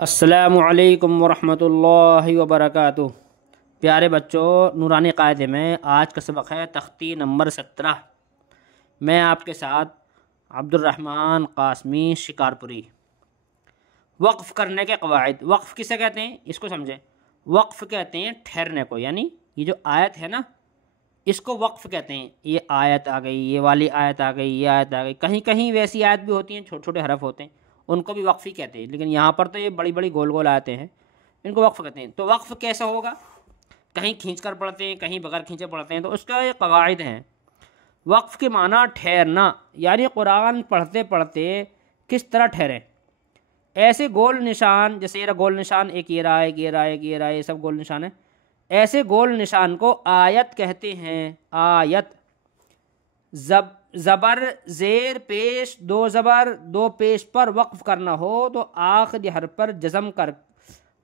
السلام علیکم ورحمۃ اللہ وبرکاتہ۔ پیارے بچوں، نورانی قاعدے میں آج کا سبق ہے تختی نمبر 17۔ میں آپ کے ساتھ عبد الرحمن قاسمی شکارپوری۔ وقف کرنے کے قواعد۔ وقف کسے کہتے ہیں؟ اس کو سمجھیں۔ وقف کہتے ہیں ٹھہرنے کو، یعنی یہ جو آیت ہے نا، اس کو وقف کہتے ہیں۔ یہ آیت آ گئی، یہ والی آیت آ گئی، یہ آیت آ گئی۔ کہیں کہیں ویسی آیت بھی ہوتی ہیں، چھوٹے چھوٹے حرف ہوتے ہیں، ان کو بھی وقف ہی کہتے ہیں، لیکن یہاں پر تو یہ بڑی بڑی گول گول آیتیں ہیں، ان کو وقف کہتے ہیں۔ تو وقف کیسا ہوگا؟ کہیں کھینچ کر پڑھتے ہیں، کہیں بغیر کھینچے پڑھتے ہیں، تو اس کا یہ قواعد ہیں۔ وقف کے معنی ٹھہرنا، یعنی قرآن پڑھتے پڑھتے کس طرح ٹھہریں۔ ایسے گول نشان، جیسے یہ گول نشان، ایک یہ رہا، ایک یہ رہا، ایک یہ رہا، یہ سب گول نشان ہے۔ ایسے گول نشان کو آیت کہتے ہیں۔ آیت۔ زبر زیر پیش، دو زبر دو پیش پر وقف کرنا ہو تو آخری حرف پر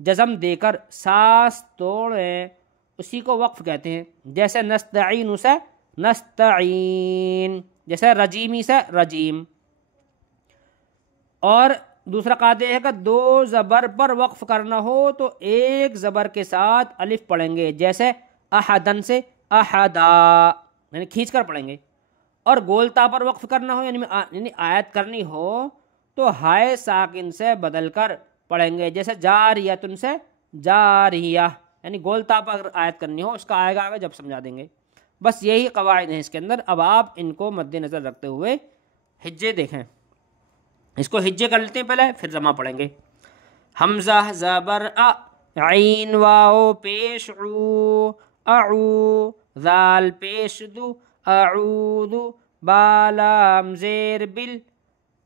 جزم دے کر سانس توڑیں، اسی کو وقف کہتے ہیں۔ جیسے نستعین سے نستعین، جیسے رجیمی سے رجیم۔ اور دوسرا قاعدہ ہے کہ دو زبر پر وقف کرنا ہو تو ایک زبر کے ساتھ الف پڑھیں گے، جیسے احدن سے احدا، یعنی کھینچ کر پڑھیں گے۔ اور گولتا پر وقف کرنا ہو، یعنی آیت کرنی ہو تو ہائے ساکن سے بدل کر پڑھیں گے، جیسے جاریتن سے جاریہ، یعنی گولتا پر آیت کرنی ہو، اس کا آئے گا جب سمجھا دیں گے۔ بس یہی قواعد ہیں اس کے اندر۔ اب آپ ان کو مد نظر رکھتے ہوئے ہجے دیکھیں۔ اس کو ہجے کر لیتے ہیں پہلے، پھر زما پڑھیں گے۔ حمزہ زبر ا، عین واو پیش عو، اعو، ذال پیش دو، اعوذ، با لام زیر بل،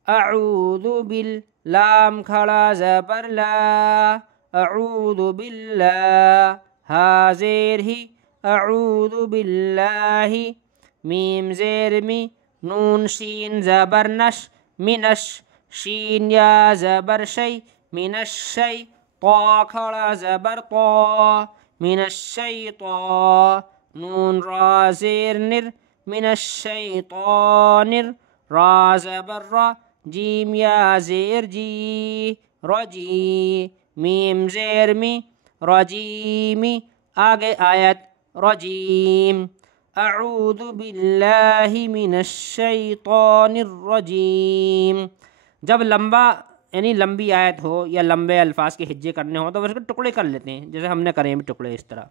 اعوذ بل، لام کھڑا زبر لا، اعوذ باللہ، ہا زیر ہی، اعوذ باللہ، میم زیر می، نون شین زبر نش، منش، شین یا زبر شی، من الشی، طا کھڑا زبر طا، من الشیطان، نون را زیر نر، من الشیطان، را زبر را، جیم یا زیر جی، رجی، میم زیر می، رجیمی۔ آگے آیت رجیم۔ اعوذ باللہ من الشیطان الرجیم۔ جب لمبا، یعنی لمبی آیت ہو یا لمبے الفاظ کے ہجے کرنے ہو تو اس کے ٹکڑے کر لیتے ہیں، جیسے ہم نے کرے ہیں ٹکڑے اس طرح۔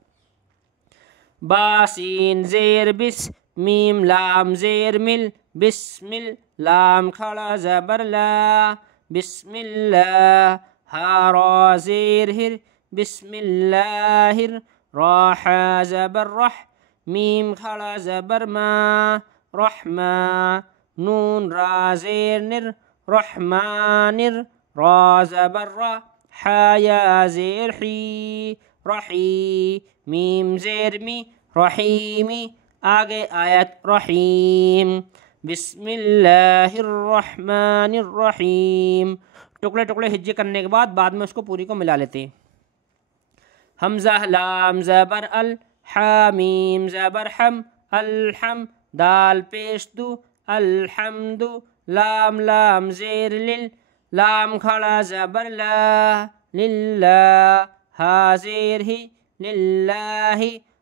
با سین زیر بس، میم لام زیر مل، بسمل، لام کھڑا زبر لا، بسم اللہ، ہا را زیر ہر، بسم اللہ، را حا زبر رح، میم کھڑا زبر ما، رحما، نون را زیر نر، رحمان، را زبر را، حا یا زیر حی، رحی، میم زیر می، رحیمی۔ آگے آیت رحیم۔ بسم اللہ الرحمن الرحیم۔ ٹکڑے ٹکڑے ہجے کرنے کے بعد میں اس کو پوری کو ملا لیتے ہیں۔ حمزہ لام زبر ال، حامیم زبر حم، الحم، دال پیش دو، الحمد، لام لام زیر لل، لام کھڑا زبر لا، للہ، ہا زیر ہی، للہ،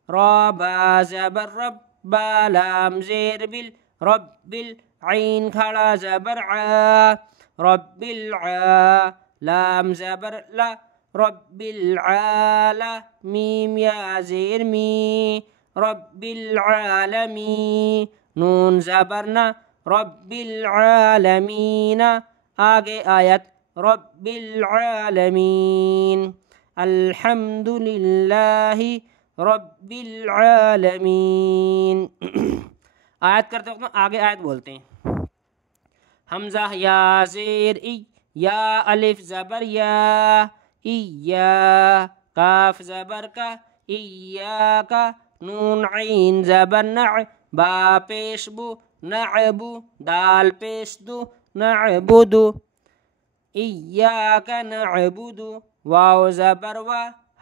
را با زبر رب، با لام زیر بل، رب عین کھڑا زبر عا، رب العا، لام زبر لا، رب العالا، میم یا زیر می، رب العالمی، نون زبر نا، رب العالمین۔ آگے آیت رب العالمین۔ الحمد للہ رب العالمین۔ آیت کرتے وقت آگے آیت بولتے ہیں۔ حمزہ یا زیر ای، یا الف زبر یا، ایا، کاف زبر کا، ایاکا، نون عین زبر نع، با پیش بو، نعبو، دال پیش دو، نعبدو، ایاک نعبد، واو زبر و،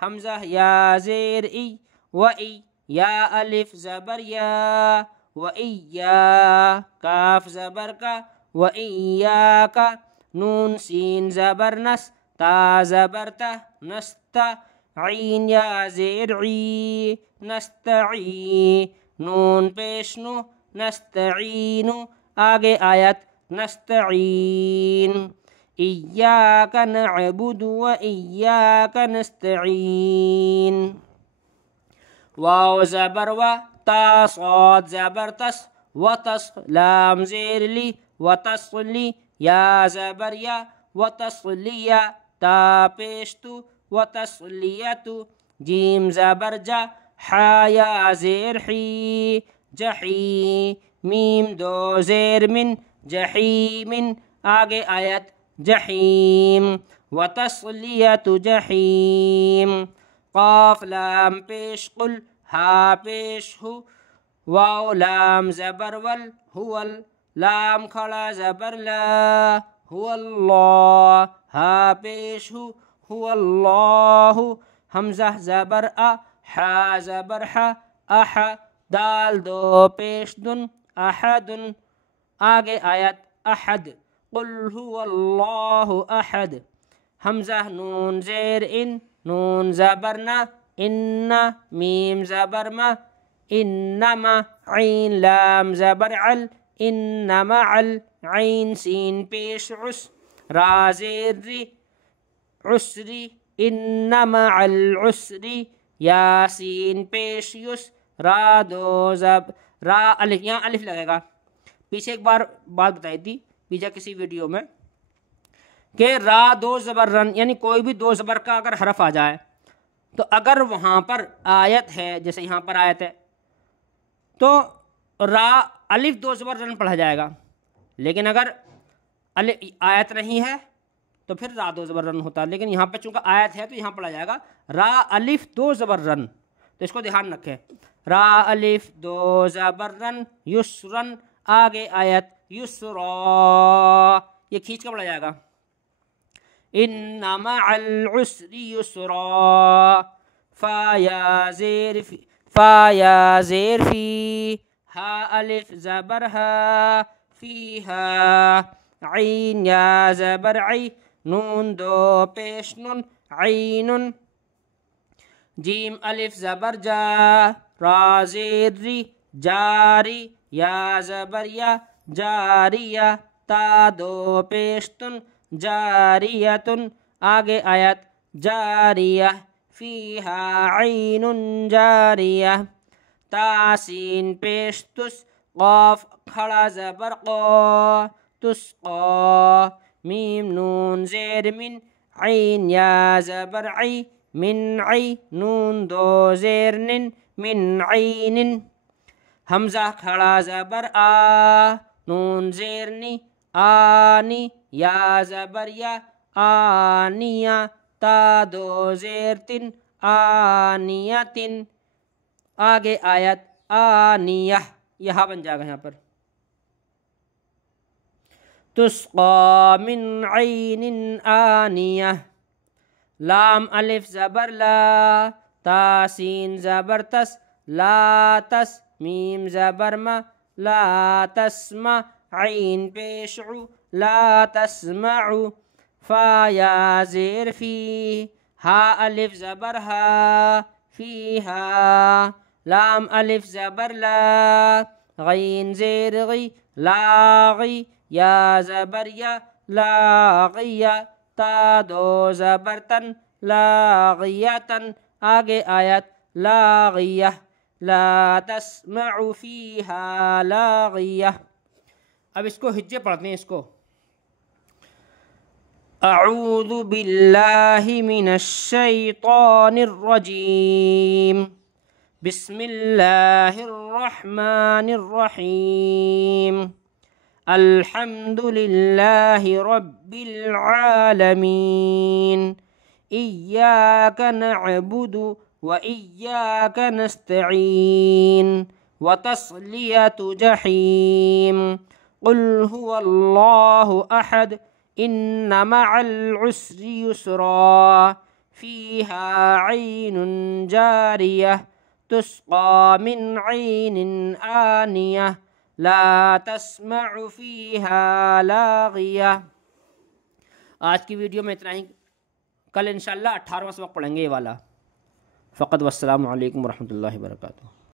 حمزہ یا زیر ای، و ای، یا الف زبر یا، و ایا، کاف زبر کا، و ایاکا، نون سین زبر نس، تا زبر تا نستا عین یا زیر عی نستعی نون پیش نو نستعین آگے آیت نستعین ایاک نعبد و ایاک نستعین واو زبر و تا صاد زبر تس و تس لام زیر لی و تصلی یا زبر یا و تصلیہ تا پیشتو و تصلیتو جیم زبر جا حا یا زیر حی جحی میم دو زیر من جحیم آگے آیت جحیم و تصلیت جحیم قاف لام پیش قل ہا پیش ہو واو لام زبر ول ہول لام کھڑا زبر لا هو اللہ ہا پیش هو اللہ حمزہ زبر حا زبر حا اح دال دو پیش دن احد آگے آیت احد قل هو اللہ احد حمزہ نون زیر ان نون زبر نا ان میم زبر ما انما عین لام زبر عل انما عل عین سین پیش عس را زیر ری عسری انما العسری یا سین پیش یس را دو زب را الف یہاں الف لگے گا. پیچھے ایک بار بات بتائی تھی پیچھے کسی ویڈیو میں کہ را دو زبر رن یعنی کوئی بھی دو زبر کا اگر حرف آ جائے تو اگر وہاں پر آیت ہے جیسے یہاں پر آیت ہے تو را الف دو زبر رن پڑھا جائے گا، لیکن اگر آیت نہیں ہے تو پھر را دو زبر رن ہوتا ہے. لیکن یہاں پہ چونکہ آیت ہے تو یہاں پڑھا جائے گا را الف دو زبر رن. تو اس کو دھیان رکھیں را الف دو زبر رن یسرن آگے آیت یسرا یہ کھینچ کر پڑھا جائے گا ان مع العسر یسرا فا یا زیر فی ہا الف زبر ہا فیہا عین یا زبر عی نون دو پیش نون عین جیم الف زبر جا را زیر ری جاری یا زبر یا جاریہ تا دو پیشتن جاریتن آگے آیت جاریہ فیہا عین جاریہ تا سین پیشتس قاف کھڑا زبر قا تسقا میم نون زیر من عین یا زبر عی من عی نون دو زیر نن من عین حمزہ کھڑا زبر آ نون زیر نی آنی یا زبر یا آنیہ تا دو زیر تن آنیتن آگے آیت آنیہ یہاں بن جائے گا یہاں پر تسقا من عین آنیہ لام الف زبر لا تا سین زبر تس لا تس میم زبر ما لا تسمع عین پیش عو لا تسمع فا یا زیر فی ہا الف زبر ہا فیہا لام الف زبر لا غین زیر غی لاغی یا زبر یا لاغیہ تا دو زبر تن لاغیتن آگے آیت لاغیہ لا تسمع فیہا لاغیہ. اب اس کو ہجے پڑھتے ہیں. اس کو اعوذ باللہ من الشیطان الرجیم بسم اللہ الرحمن الرحیم الحمد للہ رب العالمین ایاک نعبد وإياك نستعين وتصلية جحيم قل هو الله أحد إن مع العسر يسرا فيها عين جارية تسقى من عين آنية لا تسمع فيها لاغية. آج کی ویڈیو میں اتنا ہی. کل انشاءاللہ 18واں سبق پڑھیں گے یہ والا. فقط والسلام علیکم ورحمۃ اللہ وبرکاتہ.